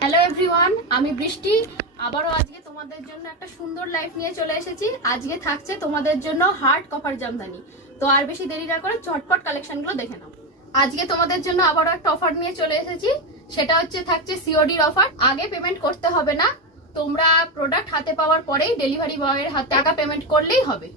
Hello everyone, আমি বৃষ্টি আবারও আজকে তোমাদের জন্য একটা সুন্দর লাইফ নিয়ে চলে এসেছি। আজকে থাকছে তোমাদের জন্য হার্ড কপার জামদানি। তো আর বেশি দেরি না করে চটপট কালেকশনগুলো দেখে নাও। আজকে তোমাদের জন্য আবারও একটা অফার নিয়ে চলে এসেছি, সেটা হচ্ছে থাকছে সিওডির অফার। আগে পেমেন্ট করতে হবে না, তোমরা প্রোডাক্ট হাতে পাওয়ার পরেই ডেলিভারি বয়ের হাতে টাকা পেমেন্ট করলেই হবে।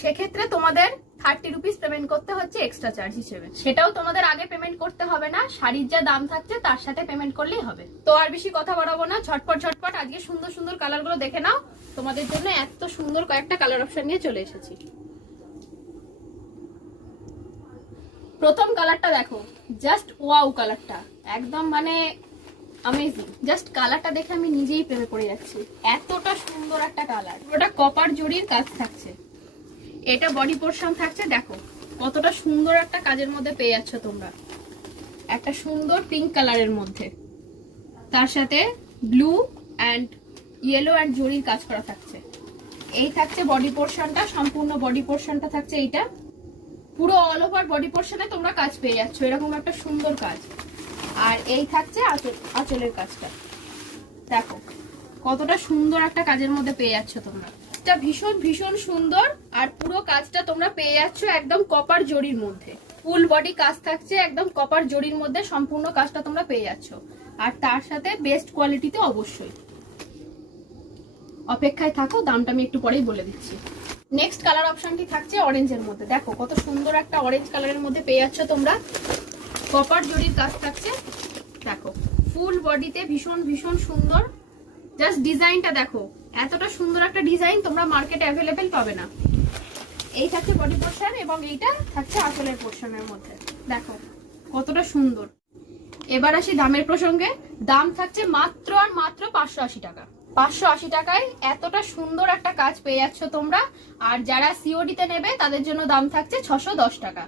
সেক্ষেত্রে তোমাদের 30 রুপিস পেমেন্ট করতে হচ্ছে এক্সট্রা চার্জ হিসেবে। সেটাও তোমাদের আগে পেমেন্ট করতে হবে না, শাড়ির যা দাম থাকছে তার সাথে পেমেন্ট করলেই হবে। তো আর বেশি কথা বাড়াবো না, ঝটপট ঝটপট আজকে সুন্দর সুন্দর কালার গুলো দেখে নাও। তোমাদের জন্য এত সুন্দর কয়েকটা কালার অপশন নিয়ে চলে এসেছি। প্রথম কালারটা দেখো, জাস্ট ওয়াও কালারটা, একদম মানে অ্যামেজিং। জাস্ট কালারটা দেখে আমি নিজেই প্রেমে পড়ে যাচ্ছি, এতটা সুন্দর একটা কালার। ওটা কপার জরির কাজ থাকছে, এটা বডি পোরশন থাকছে। দেখো কতটা সুন্দর একটা কাজের মধ্যে পেয়ে যাচ্ছ তোমরা, একটা সুন্দর পিঙ্ক কালারের মধ্যে, তার সাথে ব্লু অ্যান্ড ইয়েলো অ্যান্ড জরির কাজ করা থাকছে। এই থাকছে বডি পোরশনটা, সম্পূর্ণ বডি পোরশনটা থাকছে এইটা। পুরো অল ওভার বডি পোরশনে তোমরা কাজ পেয়ে যাচ্ছ, এরকম একটা সুন্দর কাজ। আর এই থাকছে আঁচলের কাজটা। দেখো কতটা সুন্দর একটা কাজের মধ্যে পেয়ে যাচ্ছ তোমরা, এটা ভীষণ ভীষণ সুন্দর। আর পুরো কাজটা তোমরা পেয়ে যাচ্ছ একদম কপার জরির মধ্যে, ফুল বডি কাজ থাকছে একদম কপার জরির মধ্যে, সম্পূর্ণ কাজটা তোমরা পেয়ে যাচ্ছ। আর তার সাথে বেস্ট কোয়ালিটিতে অবশ্যই। অপেক্ষায় থাকো, দামটা আমি একটু পরেই বলে দিচ্ছি। নেক্সট কালার অপশনটি থাকছে অরেঞ্জের মধ্যে। দেখো কত সুন্দর একটা অরেঞ্জ কালারের মধ্যে পেয়ে যাচ্ছ তোমরা, কপার জরির কাজ থাকছে। দেখো ফুল বডিতে ভীষণ ভীষণ সুন্দর, জাস্ট ডিজাইনটা দেখো, এতটা সুন্দর একটা ডিজাইন তোমরা মার্কেটে অ্যাভেলেবেল পাবে না। এই থাকছে বডি পোরশন এবং এইটা থাকছে আঁচলের পোরশনের মধ্যে। দেখো কতটা সুন্দর। এবার আসি দামের প্রসঙ্গে। দাম থাকছে মাত্র আর মাত্র 580 টাকা। 580 টাকায় এতটা সুন্দর একটা কাজ পেয়ে যাচ্ছ তোমরা। আর যারা সিওডিতে নেবে তাদের জন্য দাম থাকছে 610 টাকা।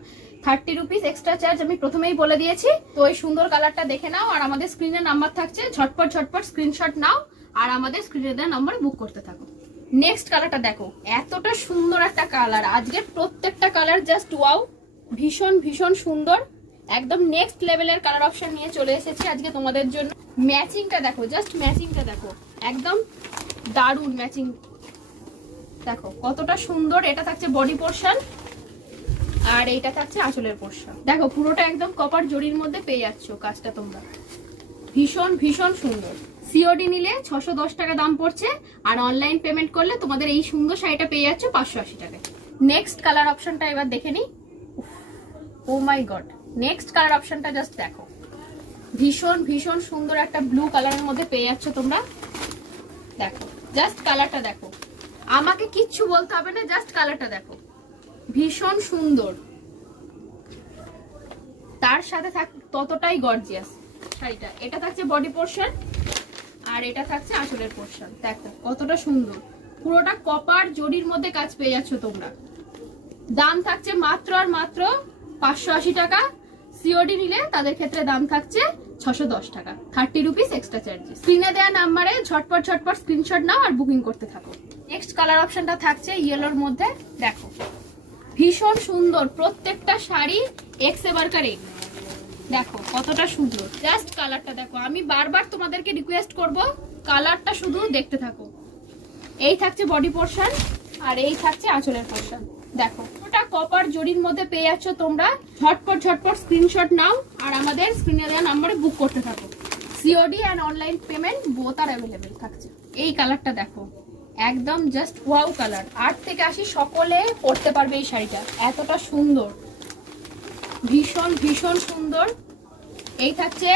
30 রুপিস এক্সট্রা চার্জ আমি প্রথমেই বলে দিয়েছি। তো এই সুন্দর কালারটা দেখে নাও, আর আমাদের স্ক্রিনে নাম্বার থাকছে, ঝটপট ঝটপট স্ক্রিনশট নাও আর আমাদের স্ক্রিনে দেওয়া নাম্বারে বুক করতে থাকো। নেক্সট কালারটা দেখো, এতটা সুন্দর একটা কালার। আজকে প্রত্যেকটা কালার জাস্ট ওয়াও, ভীষণ ভীষণ সুন্দর, একদম নেক্সট লেভেলের কালার অপশন নিয়ে চলে এসেছি আজকে তোমাদের জন্য। ম্যাচিংটা দেখো, জাস্ট ম্যাচিংটা দেখো, একদম দারুণ ম্যাচিং। দেখো কতটা সুন্দর। এটা থাকছে বডি পোরশন আর এইটা থাকছে আঁচলের পোরশন। দেখো পুরোটা একদম কপার জরির মধ্যে পেয়ে যাচ্ছ কাজটা তোমরা, ভীষণ ভীষণ সুন্দর। সিওডি নিলে 610 টাকা দাম পড়ছে, আর অনলাইন পেমেন্ট করলে তোমাদের এই সুন্দর শাড়িটা পেয়ে যাচ্ছ 580 টাকায়। নেক্সট কালার অপশনটা এবার দেখে নি। ও মাই গড, নেক্সট কালার অপশনটা জাস্ট দেখো, ভীষণ ভীষণ সুন্দর একটা ব্লু কালারের মধ্যে পেয়ে যাচ্ছ তোমরা। দেখো জাস্ট কালারটা দেখো, আমাকে কিচ্ছু বলতে হবে না, জাস্ট কালারটা দেখো, ভীষণ সুন্দর। তার সাথে ততটাই গর্জিয়াস শাড়িটা। এটা থাকছে বডি পোরশন আর এটা থাকছে আঁচলের পোরশন। দেখো কতটা সুন্দর, পুরোটা কপার জরির মধ্যে কাজ পেয়ে যাচ্ছ তোমরা। দাম থাকছে মাত্র আর মাত্র 580 টাকা। সিওডি নিলে তাদের ক্ষেত্রে দাম থাকছে 610 টাকা, 30 রুপিস এক্সট্রা চার্জেস। স্ক্রিনে দেওয়া নাম্বারে ঝটপট ঝটপট স্ক্রিনশট নাও আর বুকিং করতে থাকো। নেক্সট কালার অপশনটা থাকছে ইয়েলোর মধ্যে। দেখো ভীষণ সুন্দর, প্রত্যেকটা শাড়ি এক্স এবারকার। দেখো কতটা সুন্দর, জাস্ট কালারটা দেখো। আমি বারবার তোমাদেরকে রিকোয়েস্ট করব, কালারটা শুধু দেখতে থাকো। এই থাকছে বডি পোরশন আর এই থাকছে আঁচলের পোরশন। দেখো ওটা কপার জরির মধ্যে পেয়ে যাচ্ছ তোমরা। ঝটপট ঝটপট স্ক্রিনশট নাও আর আমাদের স্ক্রিনে দেওয়া নাম্বারে বুক করতে থাকো। COD and online payment both are available থাকছে। এই কালারটা দেখো, একদম জাস্ট ওয়াও কালার। 8 থেকে 80 সকলে পরতে পারবে এই শাড়িটা, এতটা সুন্দর, ভীষণ ভীষণ সুন্দর। এই থাকছে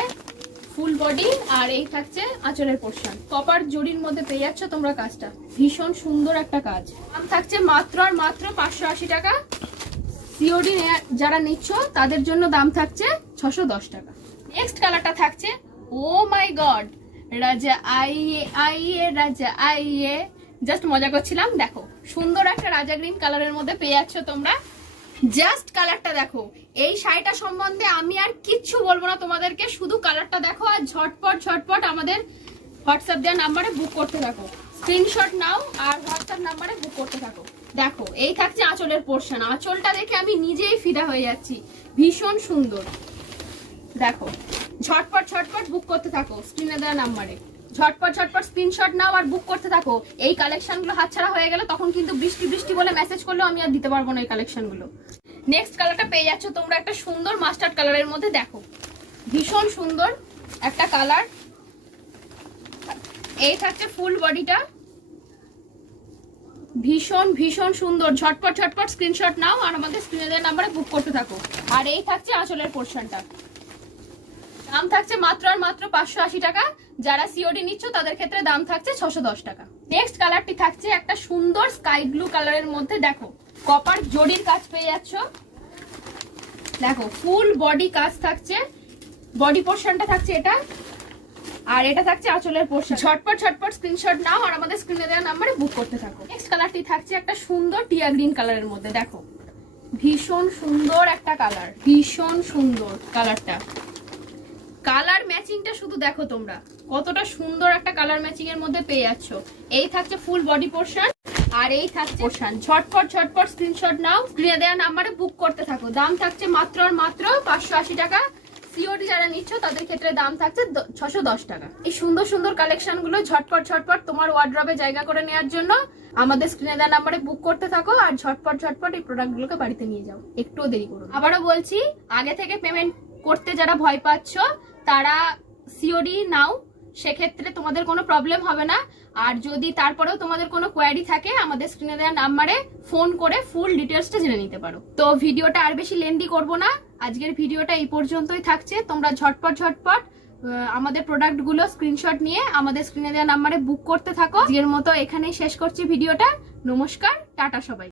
ফুল বডি আর এই থাকছে আঁচলের পোরশন, কপার জরির মধ্যে পেয়ে যাচ্ছ তোমরা কাজটা, ভীষণ সুন্দর একটা কাজ। দাম থাকছে মাত্র আর মাত্র 580 টাকা। সিওডি যারা নিচ্ছ তাদের জন্য দাম থাকছে 610 টাকা। নেক্সট কালারটা থাকছে, ও মাই গড, রাজা আইয়ে আইয়ে রাজা আইয়ে। জাস্ট মজা করছিলাম। দেখো সুন্দর একটা রাজা গ্রিন কালারের মধ্যে পেয়ে যাচ্ছ তোমরা, জাস্ট কালারটা দেখো। এই শাড়িটা সম্বন্ধে আমি আর কিচ্ছু বলবো না তোমাদেরকে, শুধু কালারটা দেখো আর ঝটপট ঝটপট আমাদের হোয়াটসঅ্যাপ দেওয়া নাম্বারে বুক করতে থাকো। স্ক্রিনশট নাও আর হোয়াটসঅ্যাপ নাম্বারে বুক করতে থাকো। দেখো এই থাকছে আঁচলের পোরশন, আঁচলটা দেখে আমি নিজেই ফিদা হয়ে যাচ্ছি, ভীষণ সুন্দর। দেখো ঝটপট ঝটপট বুক করতে থাকো স্ক্রিনে দেওয়া নাম্বারে, ঝটপট ঝটপট স্ক্রিনশট নাও আর বুক করতে থাকো। এই কালেকশনগুলো হাতছাড়া হয়ে গেলে তখন কিন্তু বৃষ্টি বৃষ্টি বলে মেসেজ করলেও আমি আর দিতে পারবো না এই কালেকশনগুলো। নেক্সট কালারটা পেয়ে যাচ্ছ তোমরা একটা সুন্দর মাস্টার্ড কালারের মধ্যে, দেখো ভীষণ সুন্দর একটা কালার। এই থাকছে ফুল বডিটা, ভীষণ ভীষণ সুন্দর। ঝটপট ঝটপট স্ক্রিনশট নাও আর আমাদের স্ক্রিনে দেওয়া নাম্বারে বুক করতে থাকো। আর এই থাকছে আঁচলের পোর্শনটা, দাম থাকছে মাত্র আর মাত্র 580 টাকা। যারা সিওডি নিচ্ছ তাদের ক্ষেত্রে দাম থাকছে 610 টাকা। নেক্সট কালারটি থাকছে একটা সুন্দর স্কাই ব্লু কালারের মধ্যে, দেখো কপার জরির কাজ পেয়ে যাচ্ছ, দেখো ফুল বডি কাজ থাকছে, বডি পোর্শনটা থাকছে এটা, আর এটা থাকছে আঁচলের পোর্শন। ঝটপট ঝটপট স্ক্রিনশট নাও আর আমাদের স্ক্রিনে দেওয়া নাম্বারে বুক করতে থাকো। নেক্সট কালারটি থাকছে একটা সুন্দর টিয়া গ্রিন কালারের মধ্যে, দেখো ভীষণ সুন্দর একটা কালার, ভীষণ সুন্দর কালারটা। কালার ম্যাচিংটা শুধু দেখো তোমরা কতটা সুন্দর একটা কালার ম্যাচিং এর মধ্যে পেয়ে যাচ্ছ। এই থাকছে ফুল বডি পোর্শন আর এই থাকছে পোর্শন। ঝটপট ঝটপট স্ক্রিনশট নাও, স্ক্রিনে দেওয়া নাম্বারে বুক করতে থাকো। দাম থাকছে মাত্র আর মাত্র 580 টাকা। সিওডি যারা নিচ্ছ তাদের ক্ষেত্রে দাম থাকছে 610 টাকা। এই সুন্দর সুন্দর কালেকশন গুলো ঝটপট ঝটপট তোমার ওয়ার্ড্রবে জায়গা করে নেওয়ার জন্য আমাদের স্ক্রিনে দেওয়া নাম্বারে বুক করতে থাকো আর ঝটপট ঝটপট এই প্রোডাক্ট গুলোকে বাড়িতে নিয়ে যাও, একটুও দেরি করো। আবারও বলছি, আগে থেকে পেমেন্ট করতে যারা ভয় পাচ্ছ তারা সিওডি নাও, সেক্ষেত্রে তোমাদের কোনো প্রবলেম হবে না। আর যদি তারপরেও তোমাদের কোনো কোয়ারি থাকে আমাদের স্ক্রিনে দেওয়া নাম্বারে ফোন করে ফুল ডিটেলসটা জেনে নিতে পারো। তো ভিডিওটা আর বেশি লেন্দি করব না, আজকের ভিডিওটা এই পর্যন্তই থাকছে। তোমরা ঝটপট ঝটপট আমাদের প্রোডাক্টগুলো স্ক্রিনশট নিয়ে আমাদের স্ক্রিনে দেওয়া নাম্বারে বুক করতে থাকো। আজকের মতো এখানেই শেষ করছি ভিডিওটা। নমস্কার, টাটা সবাই।